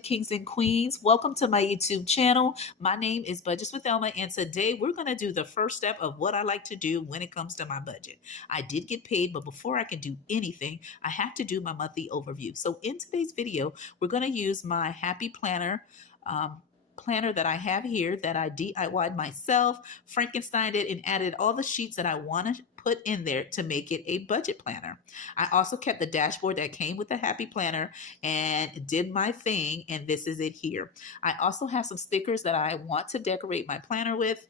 Kings and Queens. Welcome to my YouTube channel. My name is Budgets with Elma, and today we're going to do the first step of what I like to do when it comes to my budget. I did get paid, but before I can do anything, I have to do my monthly overview. So in today's video, we're going to use my Happy Planner planner that I have here that I DIY'd myself, Frankensteined it, and added all the sheets that I want to put in there to make it a budget planner. I also kept the dashboard that came with the Happy Planner and did my thing, and this is it here. I also have some stickers that I want to decorate my planner with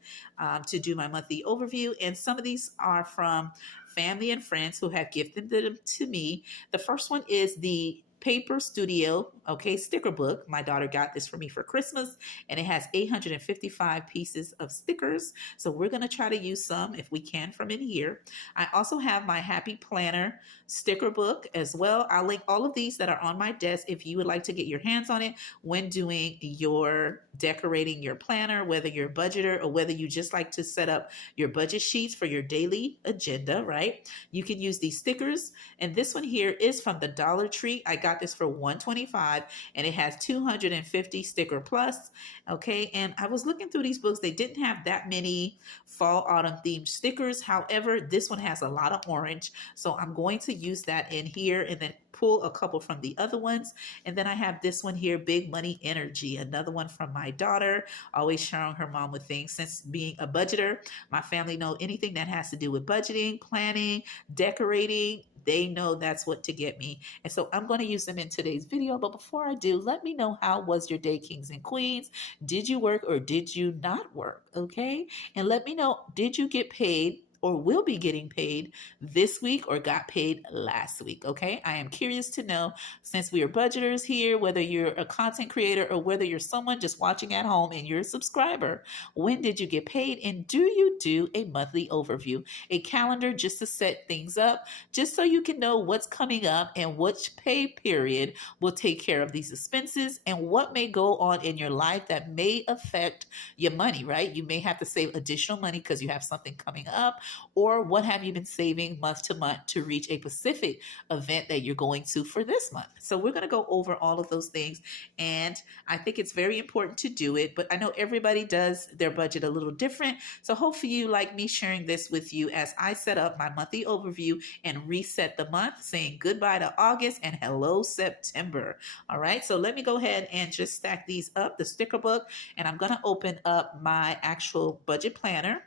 to do my monthly overview, and some of these are from family and friends who have gifted them to me. The first one is the Paper Studio, sticker book. My daughter got this for me for Christmas, and it has 855 pieces of stickers. So we're going to try to use some if we can from in here. I also have my Happy Planner sticker book as well. I'll link all of these that are on my desk if you would like to get your hands on it when doing your decorating your planner, whether you're a budgeter or whether you just like to set up your budget sheets for your daily agenda, right? You can use these stickers. And this one here is from the Dollar Tree. I got this for $125, and it has 250 sticker plus. Okay, and I was looking through these books. They didn't have that many fall autumn themed stickers. However, this one has a lot of orange, so I'm going to use that in here and then pull a couple from the other ones. And then I have this one here, Big Money Energy, another one from my daughter, always showering her mom with things. Since being a budgeter, my family know anything that has to do with budgeting, planning, decorating, they know that's what to get me. And so I'm going to use them in today's video. But before I do, let me know, how was your day, Kings and Queens? Did you work or did you not work? Okay. And let me know, did you get paid or will be getting paid this week or got paid last week? Okay, I am curious to know, since we are budgeters here, whether you're a content creator or whether you're someone just watching at home and you're a subscriber, when did you get paid? And do you do a monthly overview, a calendar just to set things up, just so you can know what's coming up and which pay period will take care of these expenses and what may go on in your life that may affect your money, right? You may have to save additional money because you have something coming up, or what have you been saving month to month to reach a specific event that you're going to for this month. So we're going to go over all of those things, and I think it's very important to do it, but I know everybody does their budget a little different. So hopefully you like me sharing this with you as I set up my monthly overview and reset the month, saying goodbye to August and hello September. All right, so let me go ahead and just stack these up, the sticker book, and I'm going to open up my actual budget planner.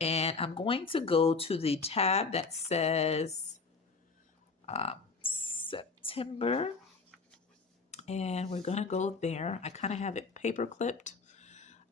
And I'm going to go to the tab that says September. And we're going to go there. I kind of have it paper clipped.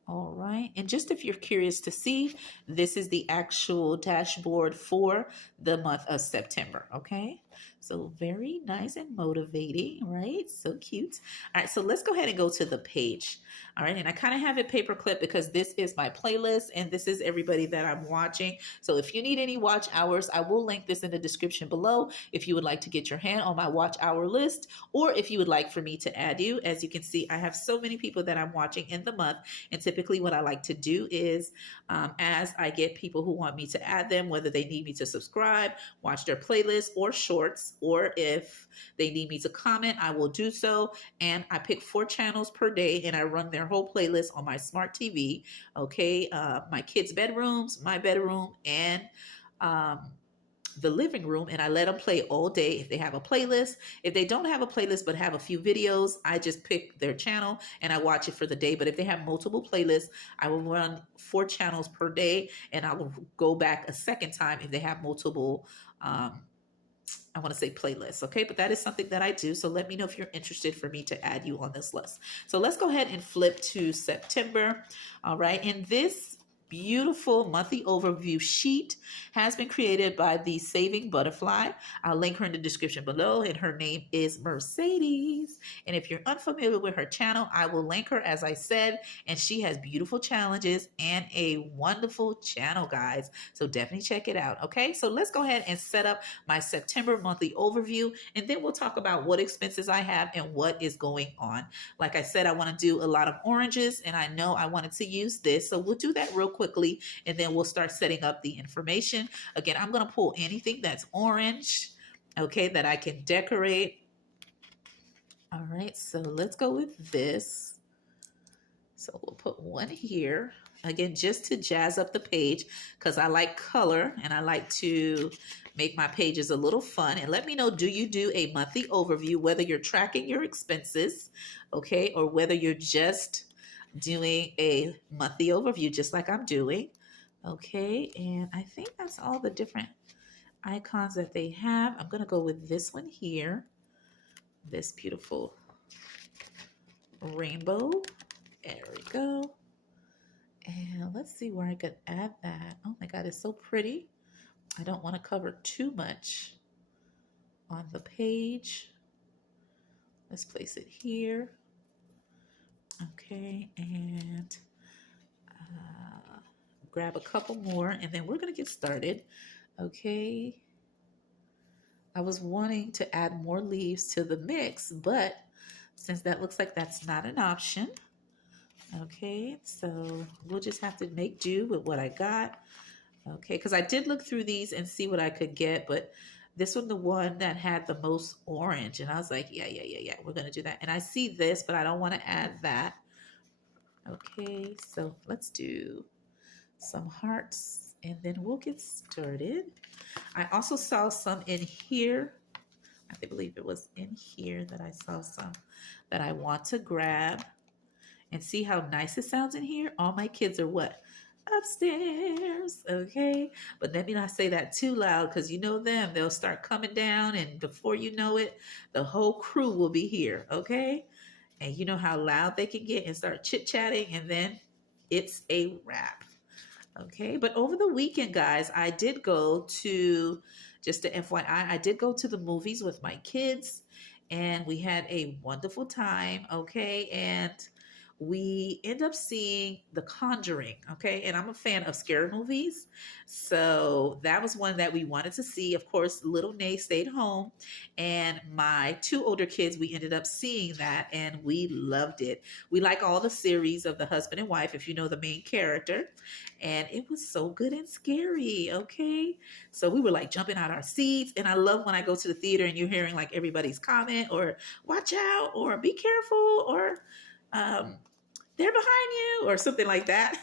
All right. And just if you're curious to see, this is the actual dashboard for the month of September. Okay. So very nice and motivating, right? So cute. All right, so let's go ahead and go to the page. All right, and I kind of have it paper clip because this is my playlist and this is everybody that I'm watching. So if you need any watch hours, I will link this in the description below if you would like to get your hand on my watch hour list, or if you would like for me to add you. As you can see, I have so many people that I'm watching in the month, and typically what I like to do is as I get people who want me to add them, whether they need me to subscribe, watch their playlist or shorts, or if they need me to comment, I will do so. And I pick 4 channels per day and I run their whole playlist on my smart TV. Okay, my kids' bedrooms, my bedroom, and the living room, and I let them play all day if they have a playlist. If they don't have a playlist but have a few videos, I just pick their channel and I watch it for the day. But if they have multiple playlists, I will run 4 channels per day, and I will go back a second time if they have multiple I want to say playlists. Okay, but that is something that I do. So let me know if you're interested for me to add you on this list. So let's go ahead and flip to September. All right, and this beautiful monthly overview sheet has been created by the Saving Butterfly. I'll link her in the description below, and her name is Mercedes. And if you're unfamiliar with her channel, I will link her, as I said, and she has beautiful challenges and a wonderful channel, guys. So definitely check it out. Okay, so let's go ahead and set up my September monthly overview, and then we'll talk about what expenses I have and what is going on. Like I said, I want to do a lot of oranges, and I know I wanted to use this, so we'll do that real quickly, and then we'll start setting up the information. Again, I'm going to pull anything that's orange, okay, that I can decorate. All right, so let's go with this. So we'll put one here. Again, just to jazz up the page, because I like color and I like to make my pages a little fun. And let me know, do you do a monthly overview, whether you're tracking your expenses, okay, or whether you're just doing a monthly overview, just like I'm doing. Okay, and I think that's all the different icons that they have. I'm going to go with this one here, this beautiful rainbow. There we go. And let's see where I could add that. Oh my God, it's so pretty. I don't want to cover too much on the page. Let's place it here. Okay, and grab a couple more, and then we're going to get started. Okay. I was wanting to add more leaves to the mix, but since that looks like that's not an option, okay, so we'll just have to make do with what I got. Okay, because I did look through these and see what I could get, but this was the one that had the most orange, and I was like, yeah, we're going to do that. And I see this, but I don't want to add that. Okay, so let's do some hearts, and then we'll get started. I also saw some in here. I believe it was in here that I saw some that I want to grab and see how nice it sounds in here. All my kids are what? Upstairs, okay? But let me not say that too loud, because you know them. They'll start coming down, and before you know it, the whole crew will be here, okay? And you know how loud they can get and start chit-chatting, and then it's a wrap. Okay, but over the weekend, guys, I did go to, just to FYI, I did go to the movies with my kids, and we had a wonderful time, okay? And we end up seeing The Conjuring, okay? And I'm a fan of scary movies, so that was one that we wanted to see. Of course, little Nay stayed home, and my two older kids, we ended up seeing that, and we loved it. We like all the series of the husband and wife, if you know the main character, and it was so good and scary, okay? So we were like jumping out our seats, and I love when I go to the theater and you're hearing like everybody's comment or watch out or be careful or they're behind you or something like that.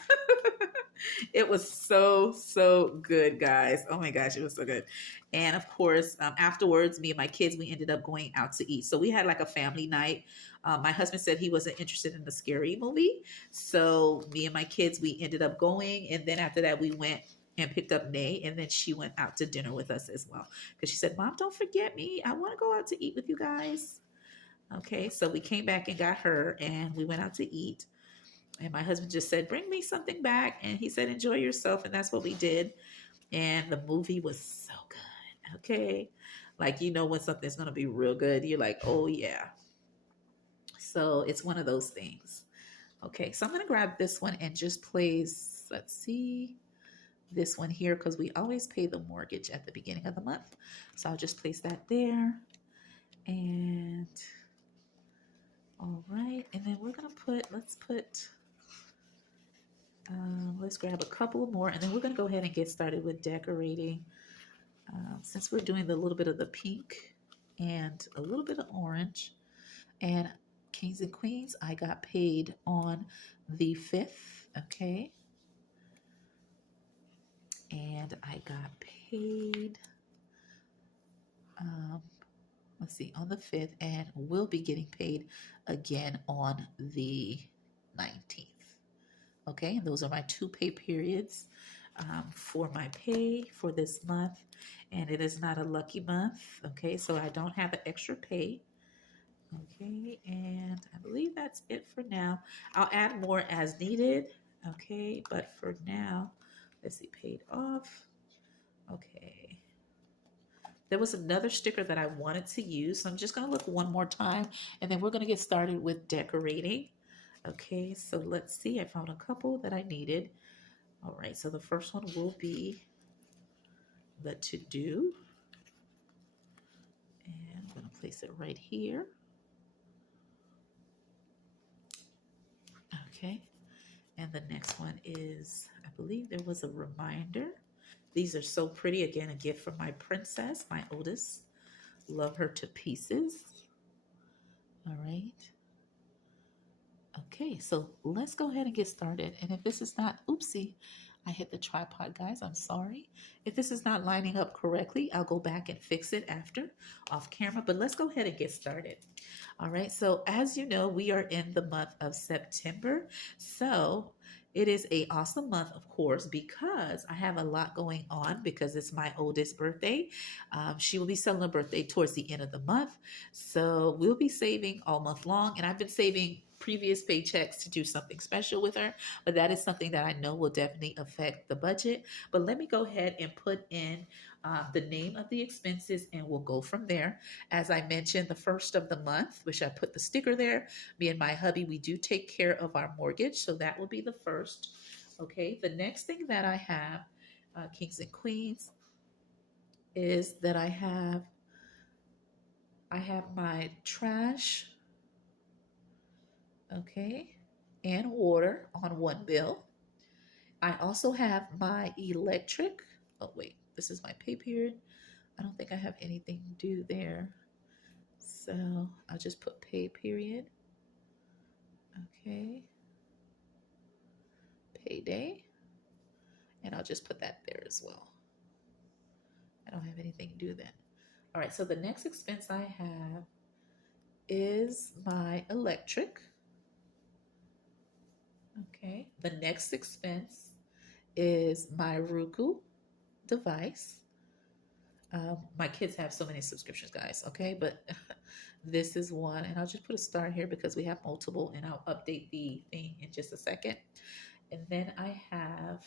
It was so good, guys. Oh my gosh, it was so good. And of course, afterwards, me and my kids, we ended up going out to eat. So we had like a family night. My husband said he wasn't interested in the scary movie. So me and my kids, we ended up going. And then after that, we went and picked up Nay. And then she went out to dinner with us as well. Because she said, Mom, don't forget me. I want to go out to eat with you guys. Okay, so we came back and got her, and we went out to eat. And my husband just said, bring me something back. And he said, enjoy yourself. And that's what we did. And the movie was so good. Okay. Like, you know, when something's going to be real good, you're like, oh yeah. So it's one of those things. Okay. So I'm going to grab this one and just place, let's see, this one here, because we always pay the mortgage at the beginning of the month. So I'll just place that there. And all right. And then we're going to let's grab a couple more, and then we're going to go ahead and get started with decorating. Since we're doing a little bit of the pink and a little bit of orange. And Kings and Queens, I got paid on the 5th, okay? And I got paid, let's see, on the 5th, and will be getting paid again on the 19th. Okay, and those are my 2 pay periods for my pay for this month. And it is not a lucky month, okay, so I don't have an extra pay. Okay, and I believe that's it for now. I'll add more as needed, okay, but for now, let's see, paid off. Okay. There was another sticker that I wanted to use, so I'm just going to look one more time, and then we're going to get started with decorating. Okay, so let's see. I found a couple that I needed. All right, so the first one will be the to-do. And I'm going to place it right here. Okay, and the next one is, I believe there was a reminder. These are so pretty. Again, a gift from my princess, my oldest. Love her to pieces. All right. Okay, so let's go ahead and get started. And if this is not, oopsie, I hit the tripod, guys. I'm sorry. If this is not lining up correctly, I'll go back and fix it after off camera. But let's go ahead and get started. All right, so as you know, we are in the month of September. So it is a awesome month, of course, because I have a lot going on because it's my oldest birthday. She will be celebrating her birthday towards the end of the month. So we'll be saving all month long. And I've been saving previous paychecks to do something special with her, but that is something that I know will definitely affect the budget. But let me go ahead and put in the name of the expenses and we'll go from there. As I mentioned, the first of the month, which I put the sticker there, me and my hubby, we do take care of our mortgage. So that will be the first. Okay. The next thing that I have, kings and queens, is that I have my trash, okay, and water on one bill. I also have my electric. Oh, wait, this is my pay period. I don't think I have anything due there. So I'll just put pay period. Okay. Payday. And I'll just put that there as well. I don't have anything due then. All right, so the next expense I have is my electric. Okay. The next expense is my Roku device. My kids have so many subscriptions, guys, okay? But this is one, and I'll just put a star here because we have multiple, and I'll update the thing in just a second. And then I have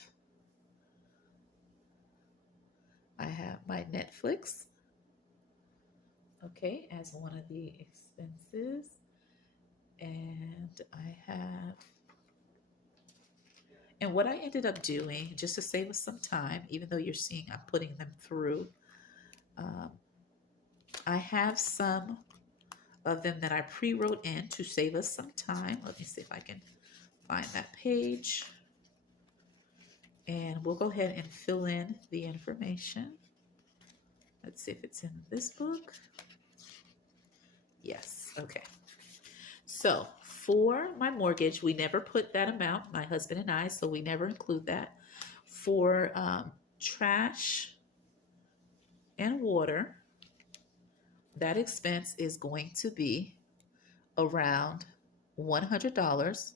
my Netflix, okay, as one of the expenses. And and what I ended up doing, just to save us some time, even though you're seeing I'm putting them through, I have some of them that I pre-wrote in to save us some time. Let me see if I can find that page. And we'll go ahead and fill in the information. Let's see if it's in this book. Yes, okay. So for my mortgage, we never put that amount, my husband and I, so we never include that. For trash and water, that expense is going to be around $100.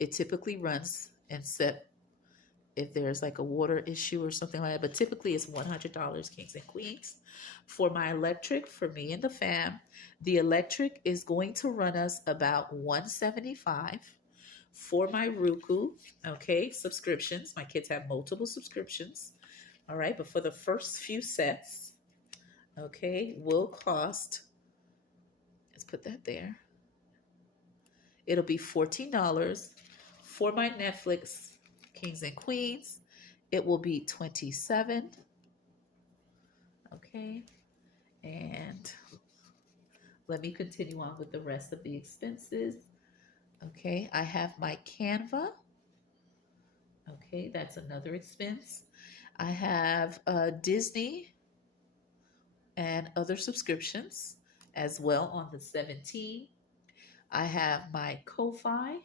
It typically runs and set if there's like a water issue or something like that, but typically it's $100, kings and queens. For my electric, for me and the fam, the electric is going to run us about $175. For my Roku, okay, subscriptions, my kids have multiple subscriptions, all right, but for the first few sets, okay, will cost, let's put that there, it'll be $14. For my Netflix, kings and queens, it will be $27. Okay, and let me continue on with the rest of the expenses. Okay, I have my Canva. Okay, that's another expense. I have Disney and other subscriptions as well on the 17th. I have my Ko-Fi.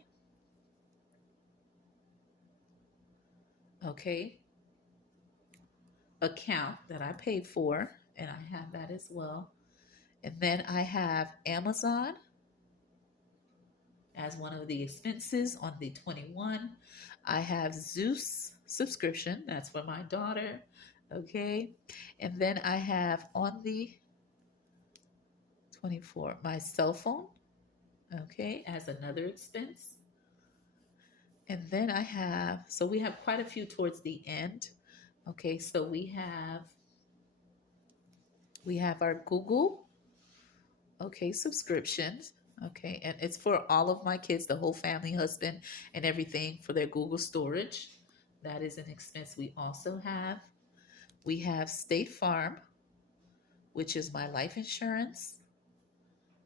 Okay, account that I paid for, and I have that as well. And then I have Amazon as one of the expenses on the 21. I have Zeus subscription, that's for my daughter. Okay, and then I have on the 24 my cell phone, okay, as another expense. And then I have, so we have quite a few towards the end. Okay, so we have our Google, okay, subscriptions. Okay, and it's for all of my kids, the whole family, husband, and everything for their Google storage. That is an expense we also have. We have State Farm, which is my life insurance.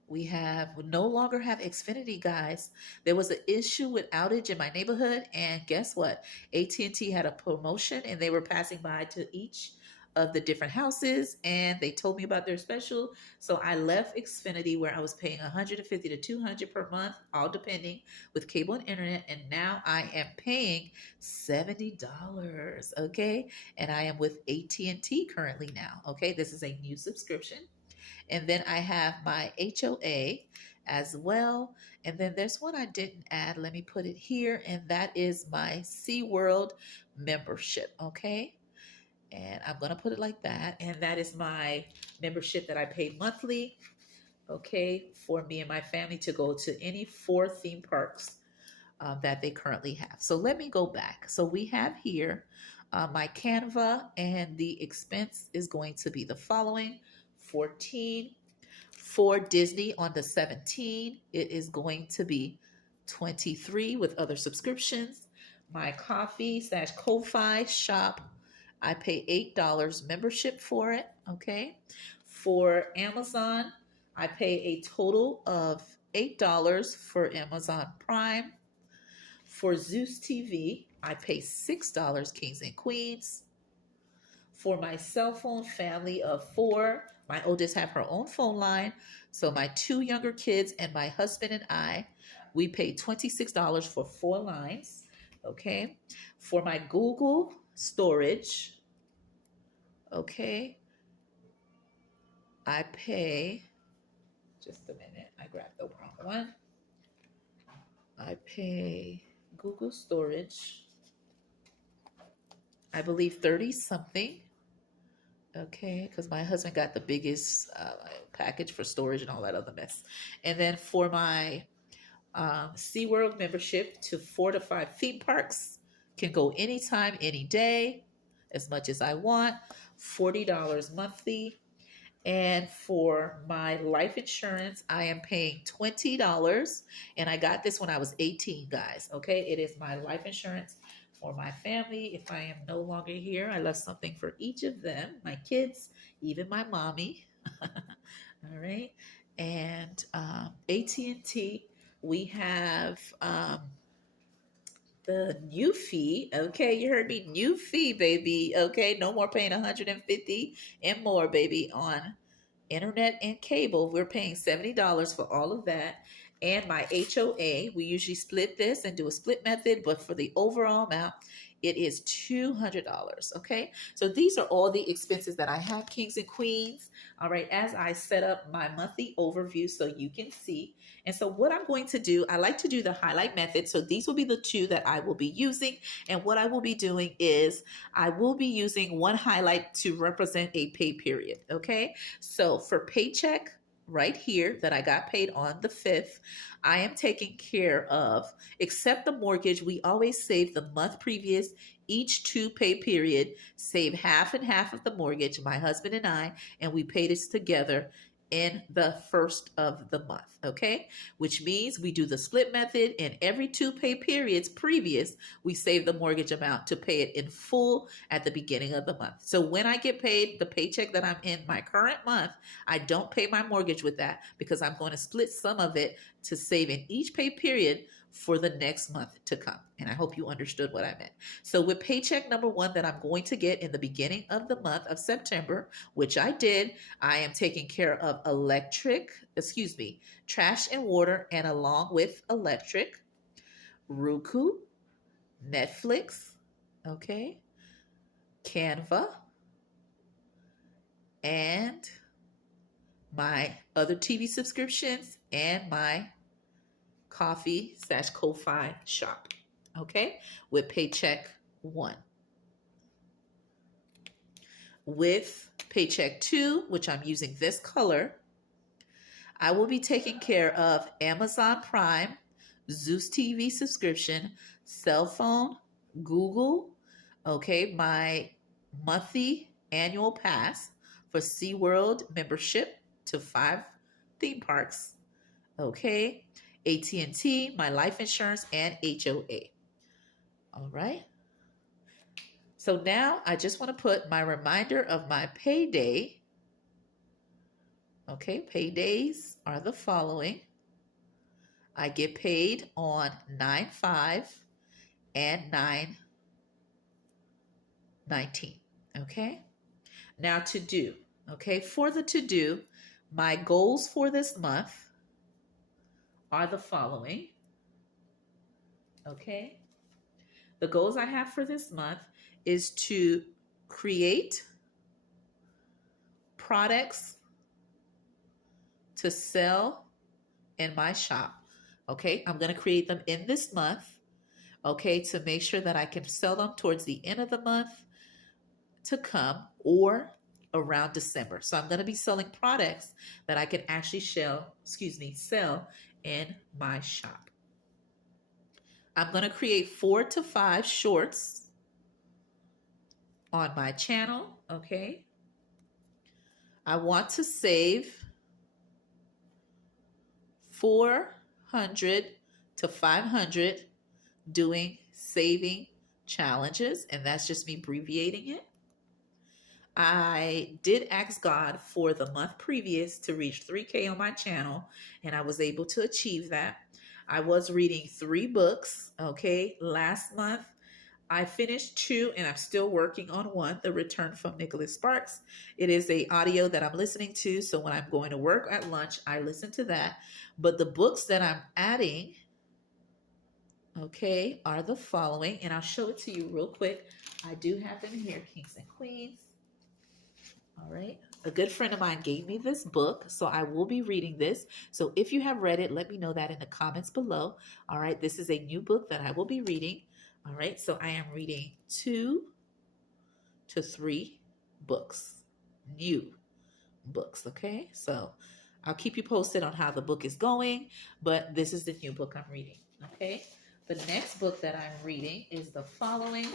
We no longer have Xfinity, guys. There was an issue with outage in my neighborhood, and guess what? AT&T had a promotion, and they were passing by to each of the different houses, and they told me about their special. So I left Xfinity, where I was paying 150 to 200 per month, all depending, with cable and internet, and now I am paying $70. Okay, and I am with AT&T currently now. Okay, this is a new subscription. And then I have my HOA as well. And then there's one I didn't add. Let me put it here. And that is my SeaWorld membership. Okay. And I'm going to put it like that. And that is my membership that I pay monthly. Okay. For me and my family to go to any 4 theme parks that they currently have. So let me go back. So we have here my Canva, and the expense is going to be the following: 14. For Disney on the 17, it is going to be 23 with other subscriptions. My coffee/Ko-Fi shop, I pay $8 membership for it. Okay. For Amazon, I pay a total of $8 for Amazon Prime. For Zeus TV, I pay $6 Kings and Queens. For my cell phone family of 4, my oldest have her own phone line. So my 2 younger kids and my husband and I, we pay $26 for 4 lines. Okay. For my Google storage, okay, I pay, just a minute, I grabbed the wrong one. I pay Google storage, I believe 30 something. Okay, because my husband got the biggest package for storage and all that other mess. And then for my SeaWorld membership to 4 to 5 theme parks, can go anytime, any day, as much as I want, $40 monthly. And for my life insurance, I am paying $20. And I got this when I was 18, guys. Okay, it is my life insurance for my family. If I am no longer here, I left something for each of them, my kids, even my mommy. All right. And AT&T, we have the new fee. Okay, you heard me, new fee, baby. Okay, no more paying 150 and more, baby, on internet and cable. We're paying $70 for all of that. And my HOA, we usually split this and do a split method, but for the overall amount, it is $200. Okay, so these are all the expenses that I have, kings and queens. All right, as I set up my monthly overview so you can see. And so what I'm going to do, I like to do the highlight method. So these will be the 2 that I will be using. And what I will be doing is I will be using one highlight to represent a pay period. Okay, so for paycheck, right here that I got paid on the 5th, I am taking care of, except the mortgage, we always save the month previous, each 2 pay period, save half and half of the mortgage, my husband and I, and we pay this together in the first of the month, okay? Which means we do the split method, and every 2 pay periods previous, we save the mortgage amount to pay it in full at the beginning of the month. So when I get paid the paycheck that I'm in my current month, I don't pay my mortgage with that, because I'm going to split some of it to save in each pay period for the next month to come. And I hope you understood what I meant. So with paycheck number 1 that I'm going to get in the beginning of the month of September, which I did, I am taking care of trash and water, and along with electric, Roku, Netflix, okay, Canva, and my other TV subscriptions, and my coffee/Ko-Fi shop, okay, with paycheck 1. With paycheck 2, which I'm using this color, I will be taking care of Amazon Prime, Zeus TV subscription, cell phone, Google, okay, my monthly annual pass for SeaWorld membership to 5 theme parks, okay, AT&T, my life insurance, and HOA. All right. So now I just want to put my reminder of my payday. Okay, paydays are the following. I get paid on 9/5 and 9/19. Okay. Now to do, okay, for the to do, my goals for this month are the following, okay? The goals I have for this month is to create products to sell in my shop. Okay, I'm going to create them in this month, okay, to make sure that I can sell them towards the end of the month to come or around December. So I'm going to be selling products that I can actually sell in my shop. I'm going to create 4 to 5 shorts on my channel, okay? I want to save 400 to 500 doing saving challenges, and that's just me abbreviating it. I did ask God for the month previous to reach 3K on my channel, and I was able to achieve that. I was reading 3 books, okay? Last month, I finished 2, and I'm still working on 1, The Return from Nicholas Sparks. It is a audio that I'm listening to, so when I'm going to work at lunch, I listen to that. But the books that I'm adding, okay, are the following, and I'll show it to you real quick. I do have them here, Kings and Queens. All right. A good friend of mine gave me this book, so I will be reading this. So if you have read it, let me know that in the comments below. All right. This is a new book that I will be reading. All right. So I am reading 2 to 3 books, new books. Okay. So I'll keep you posted on how the book is going, but this is the new book I'm reading. Okay. The next book that I'm reading is the following.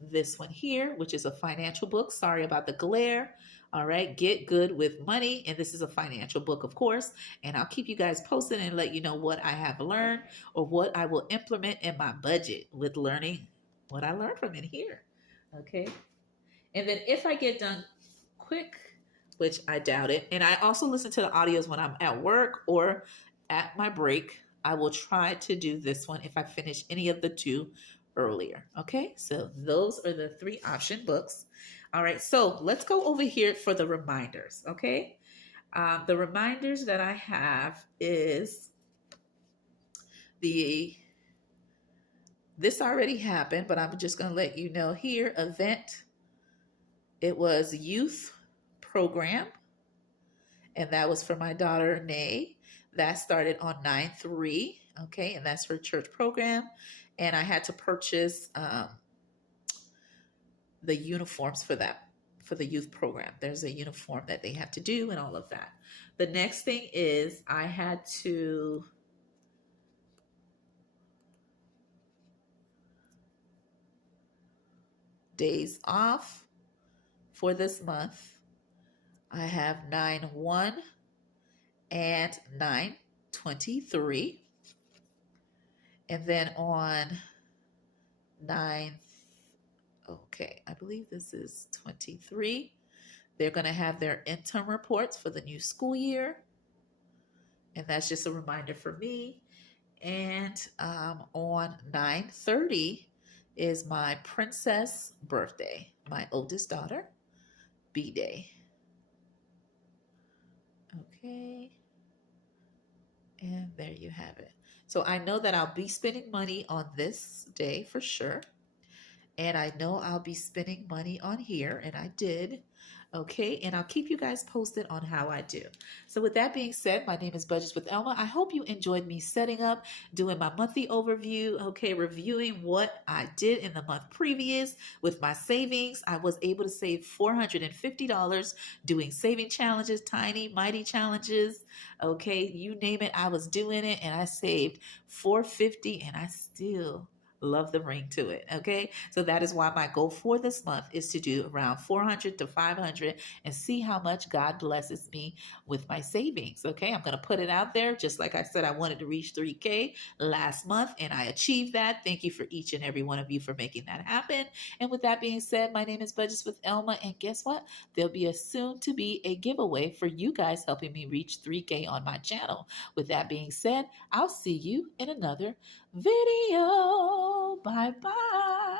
This one here, which is a financial book. Sorry about the glare. All right, Get Good with Money. And this is a financial book, of course. And I'll keep you guys posted and let you know what I have learned or what I will implement in my budget with learning what I learned from it here. Okay. And then if I get done quick, which I doubt it, and I also listen to the audios when I'm at work or at my break, I will try to do this one if I finish any of the 2 earlier. Okay, so those are the 3 option books. All right, so let's go over here for the reminders. Okay, the reminders that I have is this already happened, but I'm just going to let you know here. Event, it was youth program, and that was for my daughter Nay. That started on 9/3. Okay, and that's her church program. And I had to purchase the uniforms for that, for the youth program. There's a uniform that they have to do and all of that. The next thing is I had to days off for this month. I have 9/1 and 9/23. And then on 9th, okay, I believe this is 23. They're going to have their interim reports for the new school year. And that's just a reminder for me. And on 9/30 is my princess birthday, my oldest daughter, B-Day. Okay. And there you have it. So I know that I'll be spending money on this day for sure. And I know I'll be spending money on here, and I did. Okay, and I'll keep you guys posted on how I do. So with that being said, my name is Budgets with Elma. I hope you enjoyed me setting up, doing my monthly overview, okay, reviewing what I did in the month previous with my savings. I was able to save $450 doing saving challenges, tiny, mighty challenges, okay, you name it, I was doing it, and I saved $450, and I still love the ring to it. Okay. So that is why my goal for this month is to do around 400 to 500 and see how much God blesses me with my savings. Okay. I'm going to put it out there. Just like I said, I wanted to reach 3K last month and I achieved that. Thank you for each and every one of you for making that happen. And with that being said, my name is Budgets with Elma. And guess what? There'll be a soon to be a giveaway for you guys helping me reach 3K on my channel. With that being said, I'll see you in another video. Bye bye.